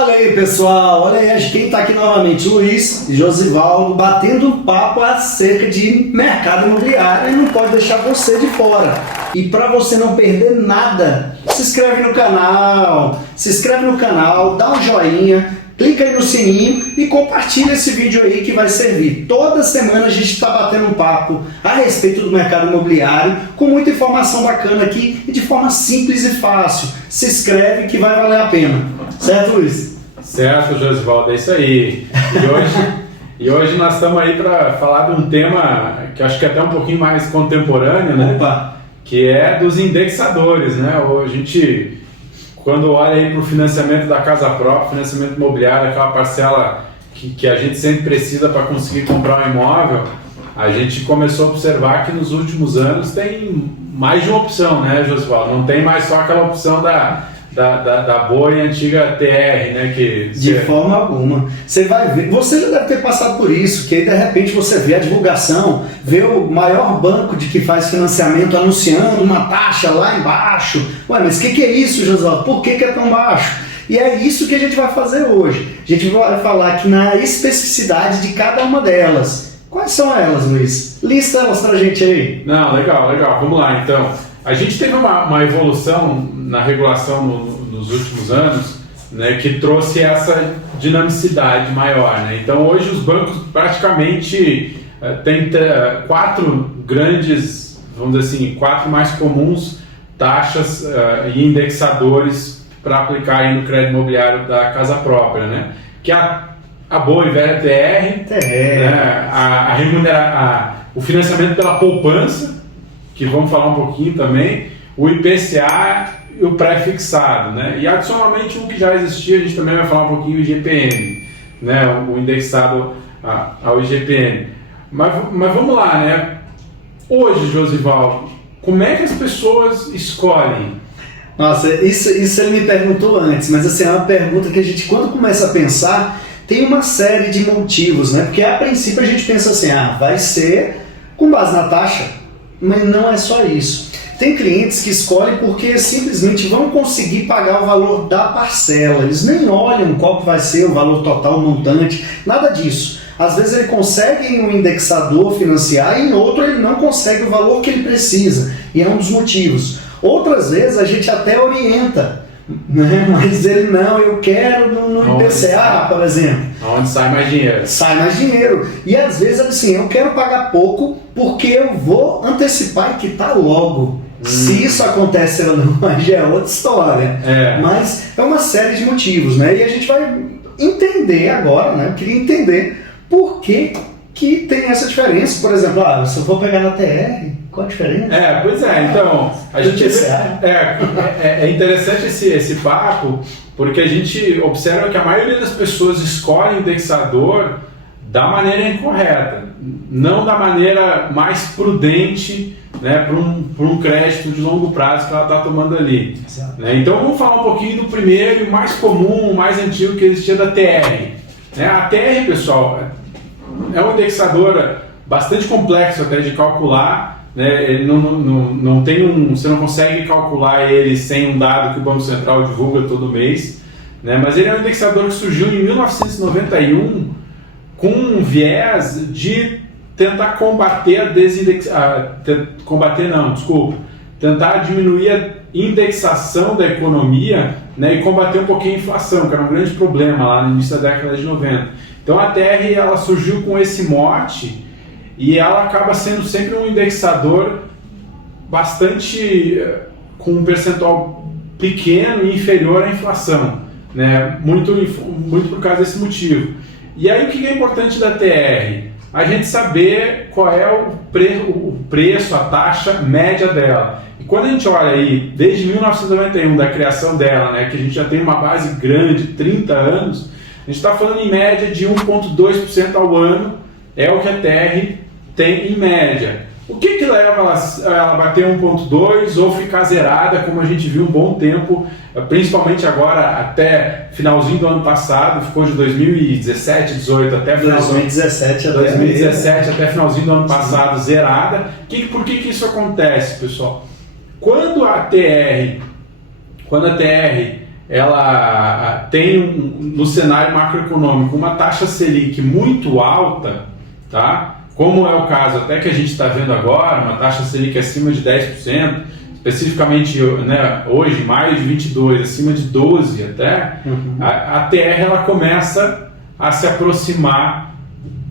Olha aí, pessoal, olha aí, quem está aqui novamente, Luiz e Josivaldo, batendo um papo acerca de mercado imobiliário e não pode deixar você de fora. E para você não perder nada, se inscreve no canal, dá um joinha, clica aí no sininho e compartilha esse vídeo aí que vai servir. Toda semana a gente está batendo um papo a respeito do mercado imobiliário com muita informação bacana aqui e de forma simples e fácil. Se inscreve que vai valer a pena. Certo, Luiz? Certo, Josivaldo, é isso aí. E hoje nós estamos aí para falar de um tema que acho que é até um pouquinho mais contemporâneo, né? Opa! Que é dos indexadores, né? A gente, quando olha aí para o financiamento da casa própria, financiamento imobiliário, aquela parcela que a gente sempre precisa para conseguir comprar um imóvel, a gente começou a observar que nos últimos anos tem mais de uma opção, né, Josivaldo? Não tem mais só aquela opção da boa e antiga TR, né? De forma alguma. Você vai ver, você já deve ter passado por isso, que aí de repente você vê a divulgação, vê o maior banco de que faz financiamento anunciando uma taxa lá embaixo. Ué, mas o que é isso, José? Por que é tão baixo? E é isso que a gente vai fazer hoje. A gente vai falar aqui na especificidade de cada uma delas. Quais são elas, Luiz? Lista elas pra gente aí. Não, legal. Vamos lá, então. A gente teve uma evolução na regulação nos últimos anos, né, que trouxe essa dinamicidade maior, né? Então hoje os bancos praticamente têm quatro grandes, vamos dizer assim, quatro mais comuns taxas e indexadores para aplicar aí no crédito imobiliário da casa própria, né? Que é a boa e velha TR, né? O financiamento pela poupança, que vamos falar um pouquinho também, o IPCA e o pré-fixado, né? E adicionalmente um que já existia, a gente também vai falar um pouquinho, o IGPM, né? O indexado ao IGPM. Mas vamos lá, né? Hoje, Josivaldo, como é que as pessoas escolhem? Nossa, isso ele me perguntou antes, mas assim, é uma pergunta que a gente, quando começa a pensar, tem uma série de motivos, né? Porque a princípio a gente pensa assim, vai ser com base na taxa. Mas não é só isso. Tem clientes que escolhem porque simplesmente vão conseguir pagar o valor da parcela. Eles nem olham qual que vai ser o valor total, montante, nada disso. Às vezes ele consegue em um indexador financiar e em outro ele não consegue o valor que ele precisa. E é um dos motivos. Outras vezes a gente até orienta, né? Mas ele não, eu quero no IPCA, por exemplo. Onde sai mais dinheiro. Sai mais dinheiro. E às vezes assim, eu quero pagar pouco porque eu vou antecipar e quitar logo. Se isso acontece ou não, já é outra história. Mas é uma série de motivos, né? E a gente vai entender agora, né? Eu queria entender por que tem essa diferença. Por exemplo, se eu for pegar na TR, qual a diferença? Pois é, então a gente é interessante esse papo, porque a gente observa que a maioria das pessoas escolhe indexador da maneira incorreta, não da maneira mais prudente, né, para um crédito de longo prazo que ela está tomando ali. Né? Então vamos falar um pouquinho do primeiro, mais comum, mais antigo que existia, da TR. Né? A TR, pessoal, é um indexador bastante complexo até de calcular. Né? Ele não tem você não consegue calcular ele sem um dado que o Banco Central divulga todo mês. Né? Mas ele é um indexador que surgiu em 1991 com um viés de tentar tentar diminuir a indexação da economia, né, e combater um pouquinho a inflação, que era um grande problema lá no início da década de 90. Então a TR ela surgiu com esse mote e ela acaba sendo sempre um indexador bastante com um percentual pequeno e inferior à inflação, né, muito por causa desse motivo. E aí o que é importante da TR? A gente saber qual é o preço, a taxa média dela. E quando a gente olha aí, desde 1991, da criação dela, né, que a gente já tem uma base grande, 30 anos, a gente está falando em média de 1,2% ao ano, é o que a TR tem em média. O que leva ela a bater 1,2% ou ficar zerada, como a gente viu um bom tempo, principalmente agora até finalzinho do ano passado, ficou de 2017, 2018 até 2017 até finalzinho do ano passado zerada. Por que isso acontece, pessoal? Quando a TR ela tem no cenário macroeconômico uma taxa Selic muito alta, tá? Como é o caso até que a gente está vendo agora, uma taxa Selic acima de 10%, especificamente, né, hoje, maio de 22, acima de 12 até, a TR ela começa a se aproximar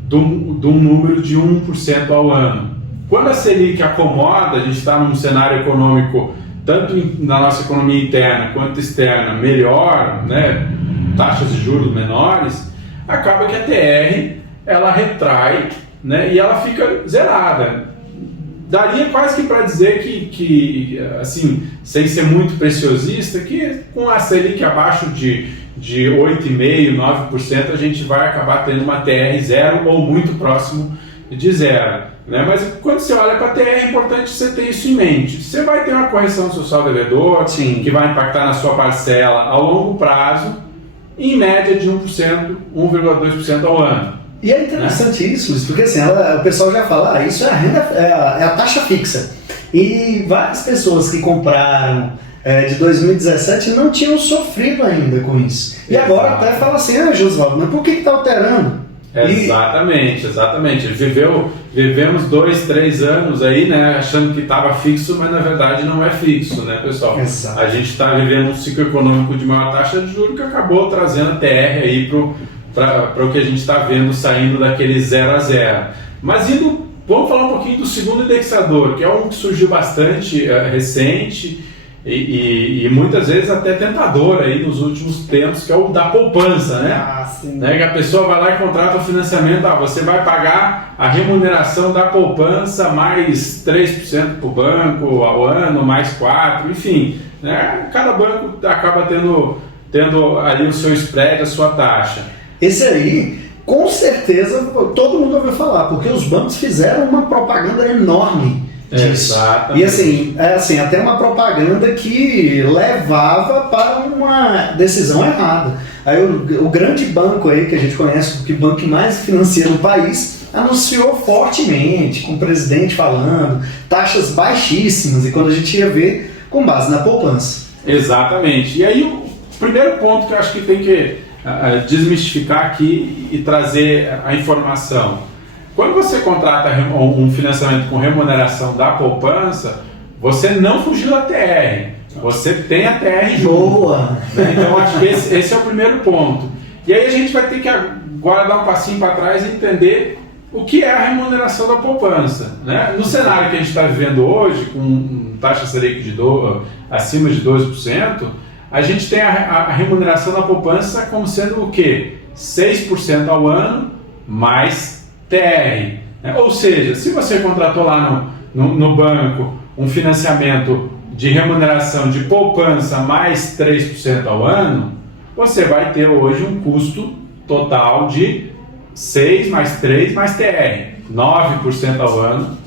do número de 1% ao ano. Quando a Selic acomoda, a gente está num cenário econômico, tanto na nossa economia interna quanto externa, melhor, né, taxas de juros menores, acaba que a TR ela retrai, né, e ela fica zerada. Daria quase que para dizer que, assim, sem ser muito preciosista, que com a Selic abaixo de 8,5%, 9%, a gente vai acabar tendo uma TR zero ou muito próximo de zero. Né? Mas quando você olha para a TR, é importante você ter isso em mente. Você vai ter uma correção social devedor, sim, que vai impactar na sua parcela ao longo prazo, em média de 1%, 1,2% ao ano. E é interessante isso, Luiz, porque assim, o pessoal já fala, isso é a renda, é a taxa fixa. E várias pessoas que compraram de 2017 não tinham sofrido ainda com isso. E agora até fala assim, Josvaldo, mas por que está alterando? Exatamente. Vivemos 2, 3 anos aí, né, achando que estava fixo, mas na verdade não é fixo, né, pessoal? Exato. A gente está vivendo um ciclo econômico de maior taxa de juros que acabou trazendo a TR aí para o que a gente está vendo saindo daquele 0 a 0. Mas vamos falar um pouquinho do segundo indexador, que é um que surgiu bastante recente e muitas vezes até tentador aí nos últimos tempos, que é o da poupança, né? Sim. Né? Que a pessoa vai lá e contrata o financiamento, você vai pagar a remuneração da poupança mais 3% para o banco ao ano, mais 4%, enfim. Né? Cada banco acaba tendo ali o seu spread, a sua taxa. Esse aí, com certeza, todo mundo ouviu falar, porque os bancos fizeram uma propaganda enorme disso. Exatamente. E assim, até uma propaganda que levava para uma decisão errada. Aí o grande banco aí que a gente conhece, que banco que mais financia no país, anunciou fortemente, com o presidente falando, taxas baixíssimas, e quando a gente ia ver, com base na poupança. Exatamente. E aí o primeiro ponto que eu acho que tem que desmistificar aqui e trazer a informação. Quando você contrata um financiamento com remuneração da poupança, você não fugiu da TR, você tem a TR boa. Né? Então acho que esse é o primeiro ponto. E aí a gente vai ter que agora dar um passinho para trás e entender o que é a remuneração da poupança. Né? No cenário que a gente está vivendo hoje, com taxa Selic acima de 12%, a gente tem a remuneração da poupança como sendo o quê? 6% ao ano mais TR. Né? Ou seja, se você contratou lá no banco um financiamento de remuneração de poupança mais 3% ao ano, você vai ter hoje um custo total de 6 mais 3 mais TR. 9% ao ano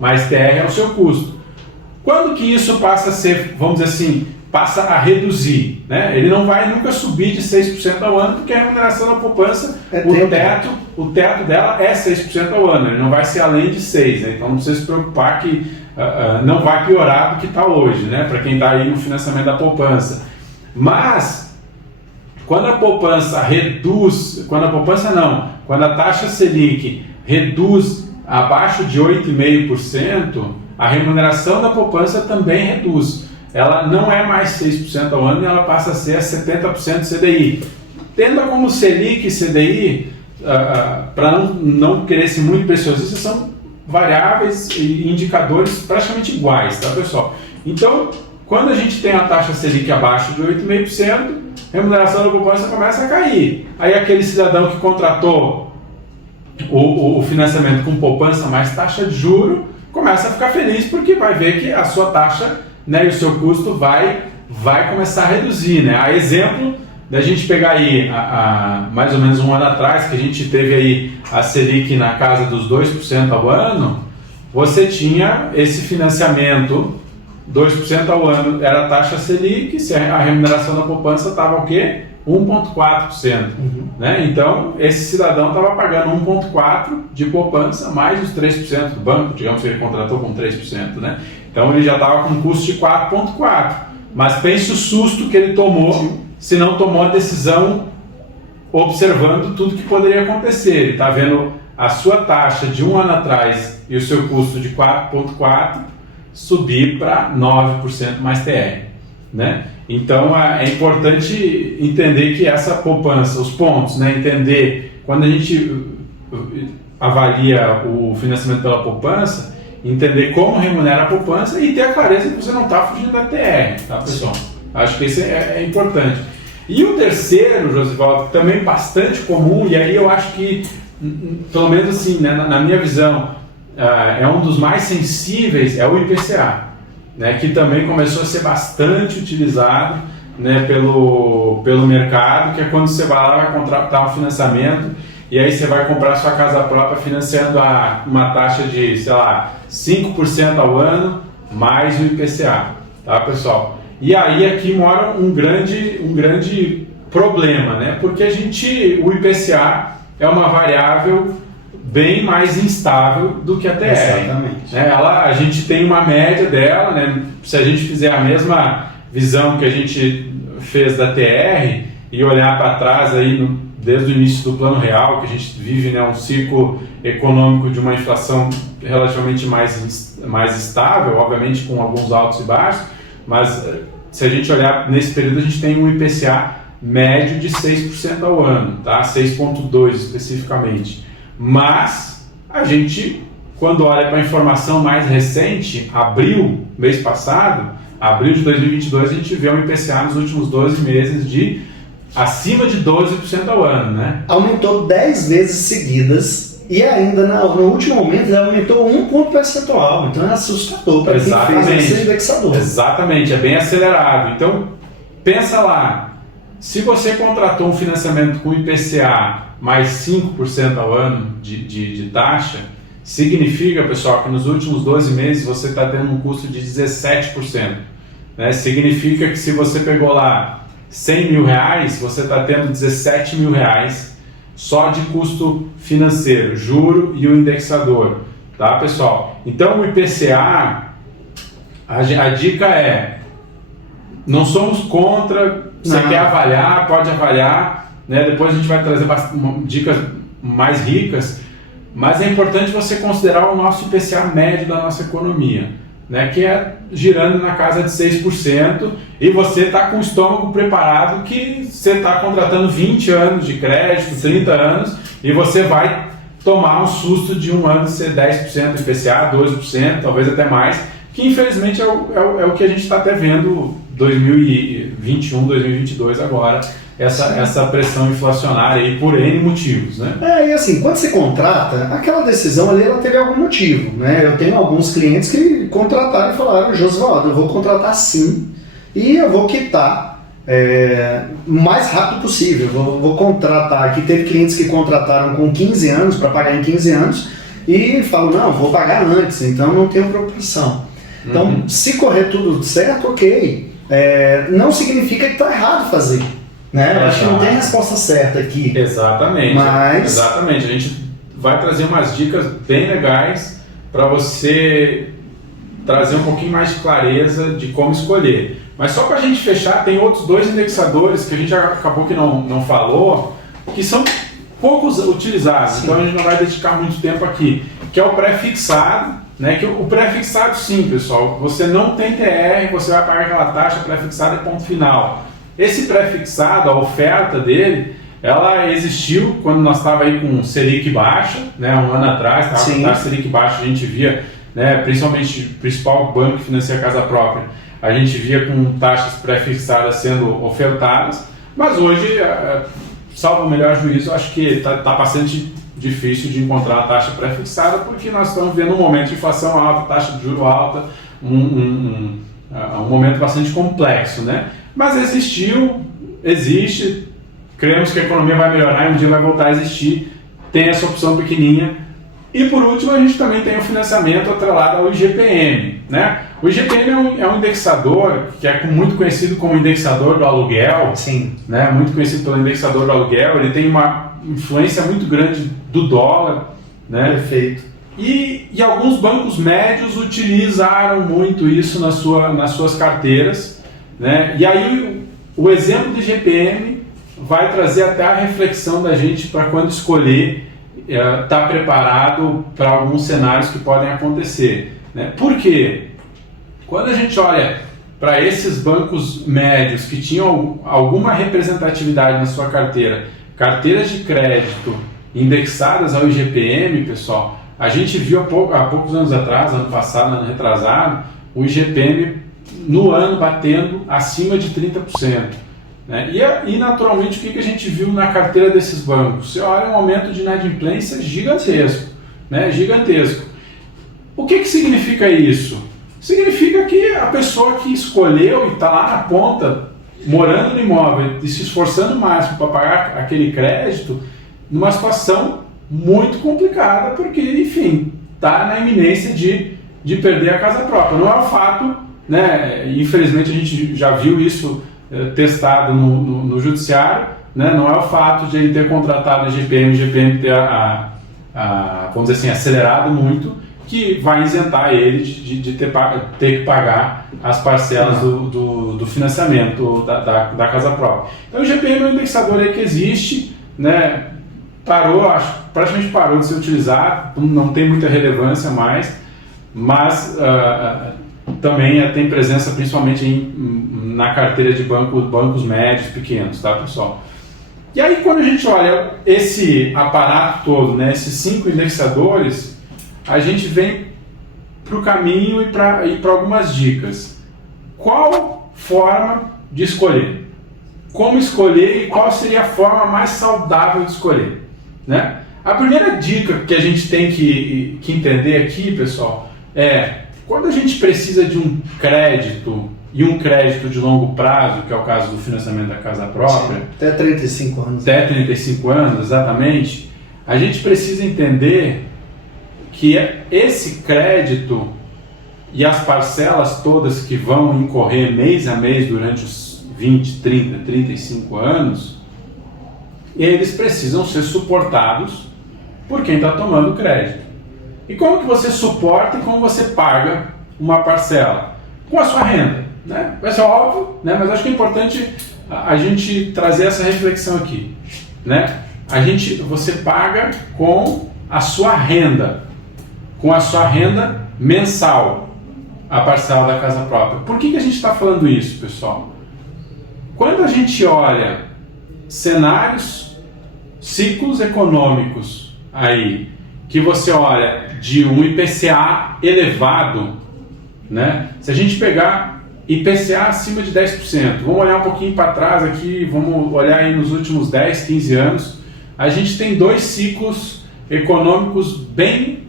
mais TR é o seu custo. Quando que isso passa a ser, vamos dizer assim, passa a reduzir, né? Ele não vai nunca subir de 6% ao ano, porque a remuneração da poupança, o teto dela é 6% ao ano, ele não vai ser além de 6%, né? Então não precisa se preocupar que não vai piorar do que está hoje, né? Para quem está aí no financiamento da poupança. Mas, quando a poupança reduz, quando a taxa Selic reduz abaixo de 8,5%, a remuneração da poupança também reduz. Ela não é mais 6% ao ano e ela passa a ser a 70% CDI. Tendo como Selic e CDI, para não querer ser muito preciosista, são variáveis e indicadores praticamente iguais, tá, pessoal? Então, quando a gente tem a taxa Selic abaixo de 8,5%, a remuneração da poupança começa a cair. Aí aquele cidadão que contratou o financiamento com poupança mais taxa de juro começa a ficar feliz porque vai ver que a sua taxa, né, e o seu custo vai começar a reduzir, né? A exemplo da gente pegar aí mais ou menos um ano atrás, que a gente teve aí a Selic na casa dos 2% ao ano, você tinha esse financiamento 2% ao ano, era a taxa Selic, se a remuneração da poupança estava o quê? 1,4%. Né? Então, esse cidadão estava pagando 1,4% de poupança, mais os 3% do banco, digamos que ele contratou com 3%. Né? Então, ele já estava com um custo de 4,4%. Mas pense o susto que ele tomou se não tomou a decisão observando tudo que poderia acontecer. Ele está vendo a sua taxa de um ano atrás e o seu custo de 4,4% subir para 9% mais TR, né? Então é importante entender que essa poupança, os pontos, né? Entender quando a gente avalia o financiamento pela poupança, entender como remunera a poupança e ter a clareza que você não está fugindo da TR, tá, pessoal? Acho que isso é importante. E o terceiro, Josivaldo, também bastante comum, e aí eu acho que, pelo menos assim, né, na minha visão, é um dos mais sensíveis, é o IPCA, né, que também começou a ser bastante utilizado, né, pelo mercado, que é quando você vai lá, vai contratar um financiamento, e aí você vai comprar sua casa própria financiando a uma taxa de, sei lá, 5% ao ano, mais o IPCA, tá, pessoal? E aí aqui mora um grande problema, né? Porque o IPCA é uma variável bem mais instável do que a TR. Exatamente. Né? A gente tem uma média dela, né? Se a gente fizer a mesma visão que a gente fez da TR e olhar para trás aí desde o início do Plano Real, que a gente vive, né, um ciclo econômico de uma inflação relativamente mais estável, obviamente com alguns altos e baixos, mas se a gente olhar nesse período, a gente tem um IPCA médio de 6% ao ano, tá? 6,2% especificamente. Mas a gente, quando olha para a informação mais recente, mês passado, abril de 2022, a gente vê um IPCA nos últimos 12 meses de acima de 12% ao ano, né? Aumentou 10 vezes seguidas e ainda no último momento ele aumentou 1 ponto percentual. Então é assustador para quem fez esse indexador. Exatamente, é bem acelerado. Então, pensa lá, se você contratou um financiamento com IPCA mais 5% ao ano de taxa, significa, pessoal, que nos últimos 12 meses você está tendo um custo de 17%. Né? Significa que se você pegou lá 100 mil reais, você está tendo 17 mil reais só de custo financeiro, juro e o indexador, tá, pessoal? Então o IPCA, a dica é, não somos contra, você quer avaliar, pode avaliar, né? Depois a gente vai trazer dicas mais ricas, mas é importante você considerar o nosso IPCA médio da nossa economia, né, que é girando na casa de 6%, e você está com o estômago preparado que você está contratando 20 anos de crédito, 30 anos, e você vai tomar um susto de um ano ser 10% IPCA, 12%, talvez até mais, que infelizmente é o que a gente está até vendo 2021, 2022 agora, essa pressão inflacionária aí por N motivos, né? E assim, quando você contrata, aquela decisão ali, ela teve algum motivo, né? Eu tenho alguns clientes que contrataram e falaram, Josivaldo, eu vou contratar sim e eu vou quitar o mais rápido possível, vou contratar. Aqui teve clientes que contrataram com 15 anos, para pagar em 15 anos, e falam, não, vou pagar antes, então não tenho preocupação. Então, se correr tudo certo, ok. Não significa que está errado fazer. Né? Eu acho que não tem resposta certa aqui. Exatamente. Exatamente. A gente vai trazer umas dicas bem legais para você trazer um pouquinho mais de clareza de como escolher. Mas só para a gente fechar, tem outros 2 indexadores que a gente acabou que não falou, que são poucos utilizados. Sim. Então a gente não vai dedicar muito tempo aqui, que é o pré-fixado, né? Que o pré-fixado, sim, pessoal, você não tem TR, você vai pagar aquela taxa pré-fixada e ponto final. Esse pré-fixado, a oferta dele, ela existiu quando nós estávamos aí com Selic baixa, né, um ano atrás, estava com taxa Selic baixa, a gente via, né, principalmente o principal banco que financia a casa própria, a gente via com taxas pré-fixadas sendo ofertadas, mas hoje, salvo o melhor juízo, acho que está bastante difícil de encontrar a taxa pré-fixada, porque nós estamos vendo um momento de inflação alta, taxa de juros alta, um momento bastante complexo, né? Mas existe, cremos que a economia vai melhorar e um dia vai voltar a existir, tem essa opção pequenininha. E por último, a gente também tem o financiamento atrelado ao IGPM, né? O IGPM é um indexador que é muito conhecido como indexador do aluguel. Sim. Né? Muito conhecido pelo indexador do aluguel, ele tem uma influência muito grande do dólar, né? Perfeito. E alguns bancos médios utilizaram muito isso nas suas carteiras, né? E aí o exemplo do IGPM vai trazer até a reflexão da gente para quando escolher estar preparado para alguns cenários que podem acontecer, né? Por quê? Quando a gente olha para esses bancos médios que tinham alguma representatividade na sua carteira, carteiras de crédito indexadas ao IGPM, pessoal, a gente viu há poucos anos atrás, ano passado, ano retrasado, o IGPM no ano batendo acima de 30%. Né? E naturalmente o que a gente viu na carteira desses bancos? Você olha um aumento de inadimplência gigantesco, né? Gigantesco. O que significa isso? Significa que a pessoa que escolheu e está lá na ponta, morando no imóvel e se esforçando o máximo para pagar aquele crédito, numa situação muito complicada, porque, enfim, está na iminência de perder a casa própria. Não é o fato, né? Infelizmente a gente já viu isso testado no judiciário, né? Não é o fato de ele ter contratado o IGPM ter vamos dizer assim, acelerado muito, que vai isentar ele de ter que pagar as parcelas do financiamento da casa própria. Então o IGPM é um indexador aí que existe, né? Praticamente parou de ser utilizado, não tem muita relevância mais, mas também tem presença principalmente na carteira de bancos médios, pequenos, tá, pessoal? E aí quando a gente olha esse aparato todo, né, esses 5 indexadores, a gente vem para o caminho e para algumas dicas. Qual forma de escolher? Como escolher e qual seria a forma mais saudável de escolher? Né? A primeira dica que a gente tem que entender aqui, pessoal, é quando a gente precisa de um crédito e um crédito de longo prazo, que é o caso do financiamento da casa própria. Sim, até 35 anos. Até 35 anos, exatamente. A gente precisa entender que esse crédito e as parcelas todas que vão incorrer mês a mês durante os 20, 30, 35 anos, eles precisam ser suportados por quem está tomando crédito. E como que você suporta e como você paga uma parcela? Com a sua renda, né? Isso é óbvio, né? Mas acho que é importante a gente trazer essa reflexão aqui, né? Você paga com a sua renda, mensal, a parcela da casa própria. Por que a gente está falando isso, pessoal? Quando a gente olha cenários, ciclos econômicos aí, que você olha de um IPCA elevado, né? Se a gente pegar IPCA acima de 10%, vamos olhar um pouquinho para trás aqui, vamos olhar aí nos últimos 10, 15 anos, a gente tem 2 ciclos econômicos bem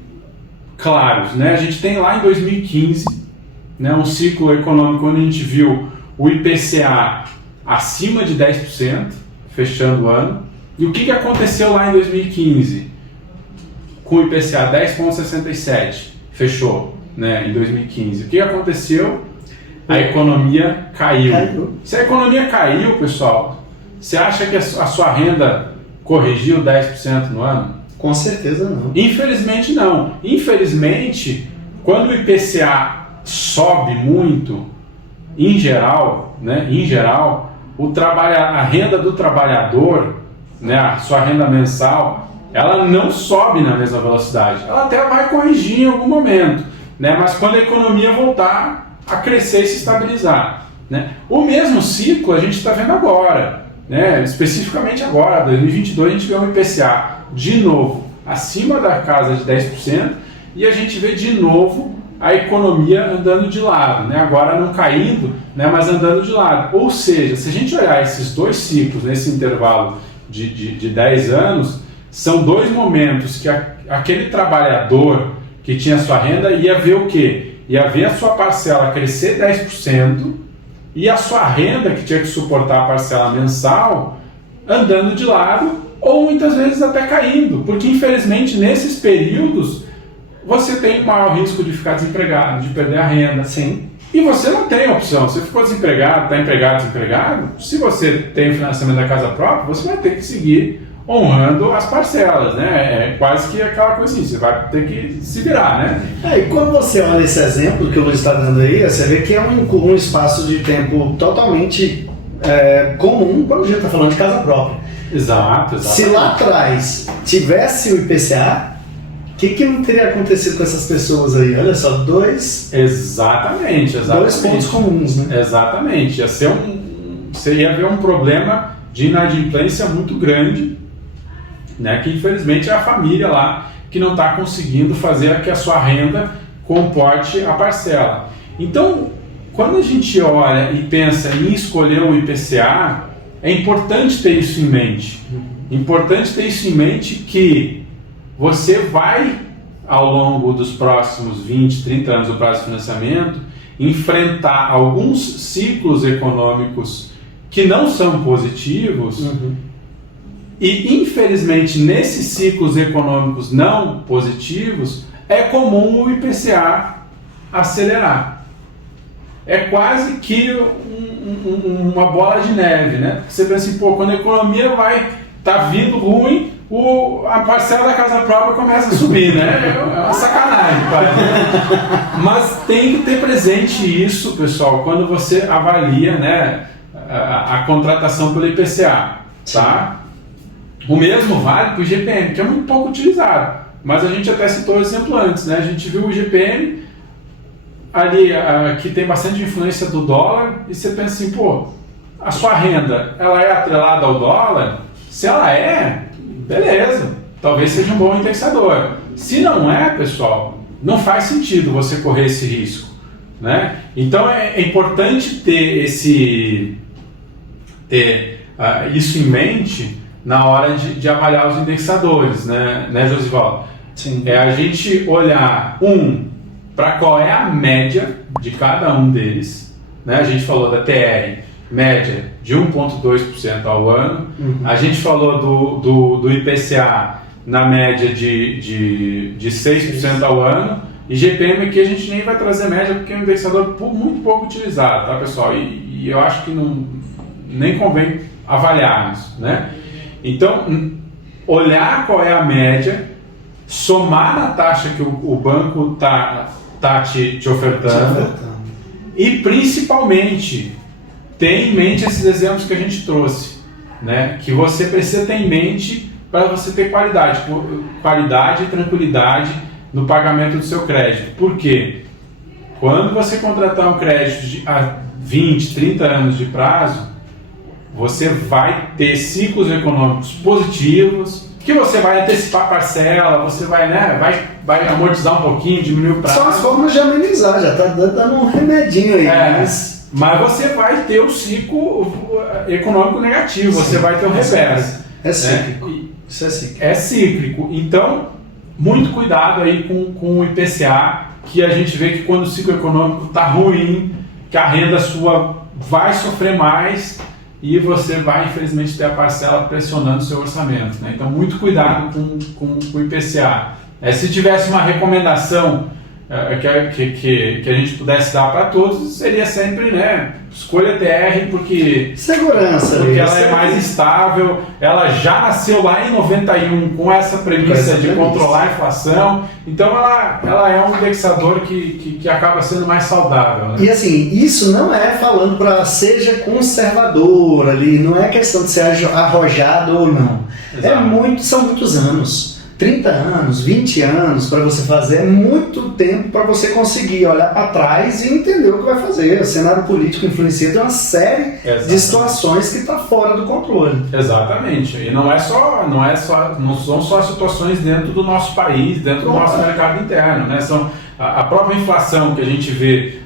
claros, né? A gente tem lá em 2015, né, um ciclo econômico onde a gente viu o IPCA acima de 10%, fechando o ano. E o que aconteceu lá em 2015? Com o IPCA 10,67, fechou, né, em 2015. O que aconteceu? A economia caiu. Se a economia caiu, pessoal, você acha que a sua renda corrigiu 10% no ano? Com certeza não. Infelizmente não. Infelizmente, quando o IPCA sobe muito, em geral, a renda do trabalhador, né, a sua renda mensal, ela não sobe na mesma velocidade. Ela até vai corrigir em algum momento, né, mas quando a economia voltar a crescer e se estabilizar, né? O mesmo ciclo a gente está vendo agora, né, especificamente agora, 2022, a gente vê um IPCA de novo acima da casa de 10% e a gente vê de novo a economia andando de lado, né? Agora não caindo, né, mas andando de lado. Ou seja, se a gente olhar esses 2 ciclos nesse intervalo de 10 anos, são 2 momentos que aquele trabalhador que tinha sua renda ia ver o quê? Ia ver a sua parcela crescer 10% e a sua renda, que tinha que suportar a parcela mensal, andando de lado ou muitas vezes até caindo, porque infelizmente nesses períodos você tem o maior risco de ficar desempregado, de perder a renda. Sim. E você não tem opção. Você ficou desempregado, está empregado, desempregado. Se você tem o financiamento da casa própria, você vai ter que seguir honrando as parcelas, né? É quase que aquela coisa assim, você vai ter que se virar, né? E quando você olha esse exemplo que o Luiz está dando aí, você vê que é um espaço de tempo totalmente comum quando a gente está falando de casa própria. Exato. Se lá atrás tivesse o IPCA, o que não teria acontecido com essas pessoas aí? Olha só, Exatamente. Dois pontos comuns, né? Exatamente. Você ia ver um problema de inadimplência muito grande, né? Que infelizmente é a família lá que não está conseguindo fazer que a sua renda comporte a parcela. Então, quando a gente olha e pensa em escolher o IPCA, é importante ter isso em mente. Importante ter isso em mente que você vai, ao longo dos próximos 20, 30 anos do prazo de financiamento, enfrentar alguns ciclos econômicos que não são positivos. E, infelizmente, nesses ciclos econômicos não positivos, é comum o IPCA acelerar. É quase que uma bola de neve, né? Você pensa assim, quando a economia tá vindo ruim, a parcela da casa própria começa a subir, né? É uma sacanagem, mas tem que ter presente isso, pessoal, quando você avalia, né, a contratação pelo IPCA, tá? O mesmo vale para o IGPM, que é muito pouco utilizado, mas a gente até citou o exemplo antes, né? A gente viu o IGPM ali, que tem bastante influência do dólar, e você pensa assim, a sua renda, ela é atrelada ao dólar? Se ela é, beleza, talvez seja um bom indexador. Se não é, pessoal, não faz sentido você correr esse risco, né? Então é importante ter isso em mente na hora de avaliar os indexadores, né, Josivaldo? Sim. É a gente olhar, para qual é a média de cada um deles, né? A gente falou da TR, média de 1,2% ao ano. A gente falou do IPCA na média de 6% ao ano. E GPM aqui a gente nem vai trazer média porque é um indexador muito pouco utilizado, tá, pessoal? E eu acho que nem convém avaliar isso, né? Então, olhar qual é a média, somar na taxa que o banco tá te ofertando e, principalmente, ter em mente esses exemplos que a gente trouxe, né? Que você precisa ter em mente para você ter qualidade e tranquilidade no pagamento do seu crédito. Por quê? Quando você contratar um crédito a 20, 30 anos de prazo, você vai ter ciclos econômicos positivos, que você vai antecipar a parcela, você vai amortizar um pouquinho, diminuir o prazo. São as formas de amenizar, já está dando um remedinho aí. Mas você vai ter o ciclo econômico negativo, você vai ter o reverso. É cíclico. Né? Isso é cíclico. É cíclico. Então, muito cuidado aí com o IPCA, que a gente vê que quando o ciclo econômico está ruim, que a renda sua vai sofrer mais e você vai, infelizmente, ter a parcela pressionando o seu orçamento, né? Então, muito cuidado com o IPCA. Se tivesse uma recomendação que a gente pudesse dar para todos, seria sempre, né, escolha TR porque segurança, porque ela é mais estável, ela já nasceu lá em 91 com essa premissa de controlar a inflação, então ela é um indexador que acaba sendo mais saudável, né? E assim, isso não é falando para seja conservador ali, não é questão de ser arrojado ou não. São muitos anos. 30 anos, 20 anos para você fazer, é muito tempo para você conseguir olhar para trás e entender o que vai fazer. O cenário político influencia, tem uma série de situações que está fora do controle. Exatamente. E não são só situações dentro do nosso país, dentro do nosso mercado interno, né? A própria inflação que a gente vê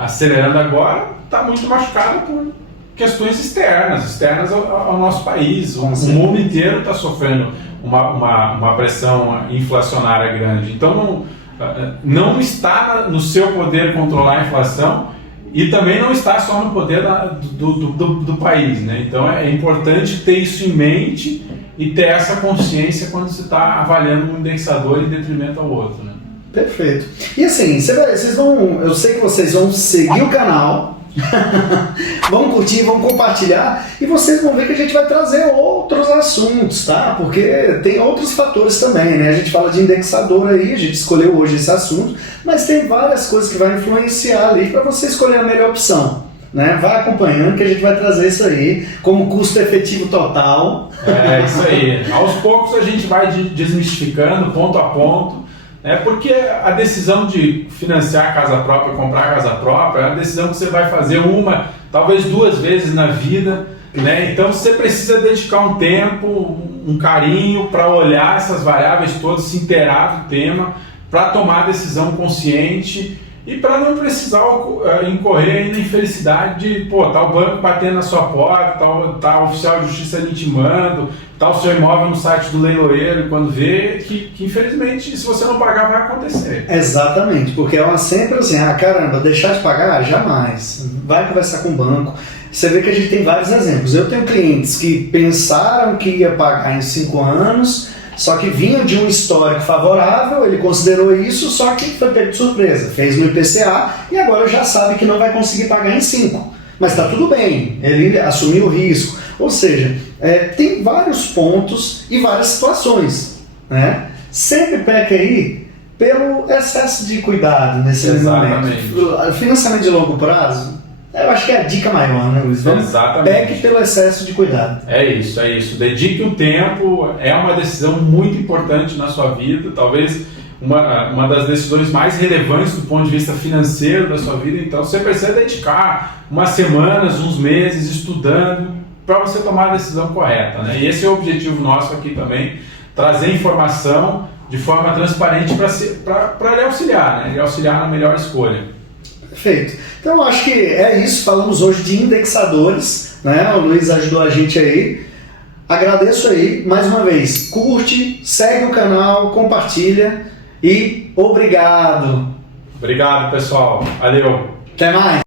acelerando agora está muito machucada por questões externas ao nosso país. O mundo inteiro está sofrendo uma pressão inflacionária grande. Então não está no seu poder controlar a inflação e também não está só no poder do país, né? Então é importante ter isso em mente e ter essa consciência quando você está avaliando um indexador em detrimento ao outro, né? Perfeito. E assim, eu sei que vocês vão seguir o canal, vão curtir, vão compartilhar e vocês vão ver que a gente vai trazer outros assuntos, tá? Porque tem outros fatores também, né? A gente fala de indexador aí, a gente escolheu hoje esse assunto, mas tem várias coisas que vai influenciar ali para você escolher a melhor opção. né? Vai acompanhando que a gente vai trazer isso aí como custo efetivo total. É isso aí. Aos poucos a gente vai desmistificando ponto a ponto, né? Porque a decisão de financiar a casa própria, comprar a casa própria, é uma decisão que você vai fazer uma, talvez 2 vezes na vida, né? Então você precisa dedicar um tempo, um carinho para olhar essas variáveis todas, se inteirar do tema, para tomar a decisão consciente e para não precisar incorrer aí na infelicidade de, tá o banco batendo na sua porta, tá o oficial de justiça lhe intimando, tá o seu imóvel no site do leiloeiro, e quando vê que infelizmente se você não pagar vai acontecer. Exatamente, porque é sempre assim, caramba, deixar de pagar? Jamais. Vai conversar com o banco. Você vê que a gente tem vários exemplos. Eu tenho clientes que pensaram que ia pagar em 5 anos, só que vinham de um histórico favorável, ele considerou isso, só que foi pego de surpresa. Fez no IPCA e agora já sabe que não vai conseguir pagar em 5. Mas está tudo bem, ele assumiu o risco. Ou seja, tem vários pontos e várias situações, né? Sempre peca aí pelo excesso de cuidado nesse momento. Financiamento de longo prazo, eu acho que é a dica maior, né, Luiz? Peque pelo excesso de cuidado. É isso. Dedique um tempo, é uma decisão muito importante na sua vida, talvez uma das decisões mais relevantes do ponto de vista financeiro da sua vida. Então você precisa dedicar umas semanas, uns meses estudando para você tomar a decisão correta, né? E esse é o objetivo nosso aqui também, trazer informação de forma transparente para lhe auxiliar, né? Lhe auxiliar na melhor escolha. Perfeito. Então, acho que é isso. Falamos hoje de indexadores, né? O Luiz ajudou a gente aí. Agradeço aí, mais uma vez. Curte, segue o canal, compartilha e obrigado. Obrigado, pessoal. Valeu. Até mais.